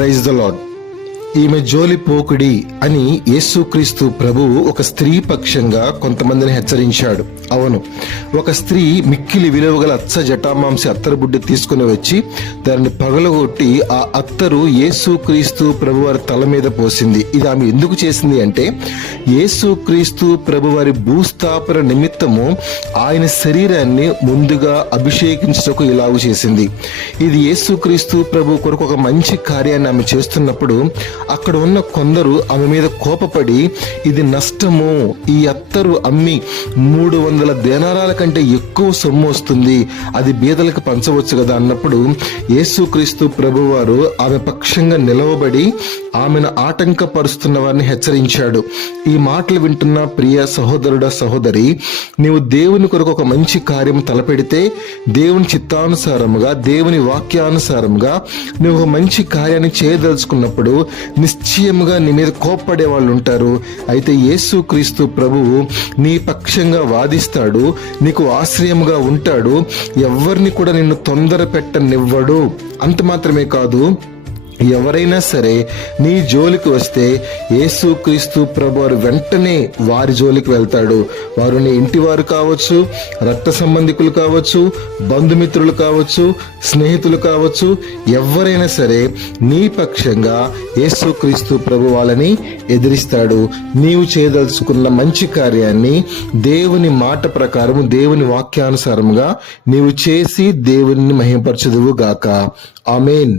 Praise the lord. ఈమె జోలి పోకుడి అని యేసుక్రీస్తు ప్రభువు ఒక స్త్రీ పక్షంగా కొంతమందిని హెచ్చరించాడు. అవును, ఒక స్త్రీ మిక్కిలి విలువగల అచ్చ జటామాంసి అత్తరు బుడ్డి తీసుకుని వచ్చి దాన్ని పగలగొట్టి ఆ అత్తరు యేసుక్రీస్తు ప్రభు వారి తల మీద పోసింది. ఇది ఆమె ఎందుకు చేసింది అంటే, యేసుక్రీస్తు ప్రభు వారి భూస్థాపన నిమిత్తము ఆయన శరీరాన్ని ముందుగా అభిషేకించుటకు ఇలాగ చేసింది. ఇది యేసుక్రీస్తు ప్రభు కొరకు ఒక మంచి కార్యాన్ని ఆమె చేస్తున్నప్పుడు అక్కడ ఉన్న కొందరు ఆమె మీద కోపపడి, ఇది నష్టము, ఈ అత్తరు అమ్మి 300 దేనారాల కంటే ఎక్కువ సొమ్ము వస్తుంది, అది బీదలకు పంచవచ్చు కదా అన్నప్పుడు యేసుక్రీస్తు ప్రభు వారు ఆమె పక్షంగా నిలవబడి ఆమెను ఆటంకపరుస్తున్న వారిని హెచ్చరించాడు. ఈ మాటలు వింటున్న ప్రియ సహోదరుడా సహోదరి, నీవు దేవుని కొరకు ఒక మంచి కార్యం తలపెడితే, దేవుని చిత్తానుసారముగా దేవుని వాక్యానుసారముగా నువ్వు ఒక మంచి కార్యాన్ని చేయదలుచుకున్నప్పుడు నిశ్చయముగా నీ మీద కోప్పడే వాళ్ళు ఉంటారు. అయితే యేసుక్రీస్తు ప్రభువు నీ పక్షంగా వాదిస్తాడు, నీకు ఆశ్రయముగా ఉంటాడు, ఎవరిని కూడా నిన్ను తొందర పెట్టనివ్వడు. అంత మాత్రమే కాదు, ఎవరైనా సరే నీ జోలికి వస్తే యేసుక్రీస్తు ప్రభు వారు వెంటనే వారి జోలికి వెళ్తాడు. వారు నీ ఇంటి వారు కావచ్చు, రక్త సంబంధికులు కావచ్చు, బంధుమిత్రులు కావచ్చు, స్నేహితులు కావచ్చు, ఎవరైనా సరే నీ పక్షంగా యేసుక్రీస్తు ప్రభు వాళ్ళని ఎదిరిస్తాడు. నీవు చేయదలుచుకున్న మంచి కార్యాన్ని దేవుని మాట ప్రకారం దేవుని వాక్యానుసారముగా నీవు చేసి దేవుని మహిమపరచుదువు గాక. ఆమేన్.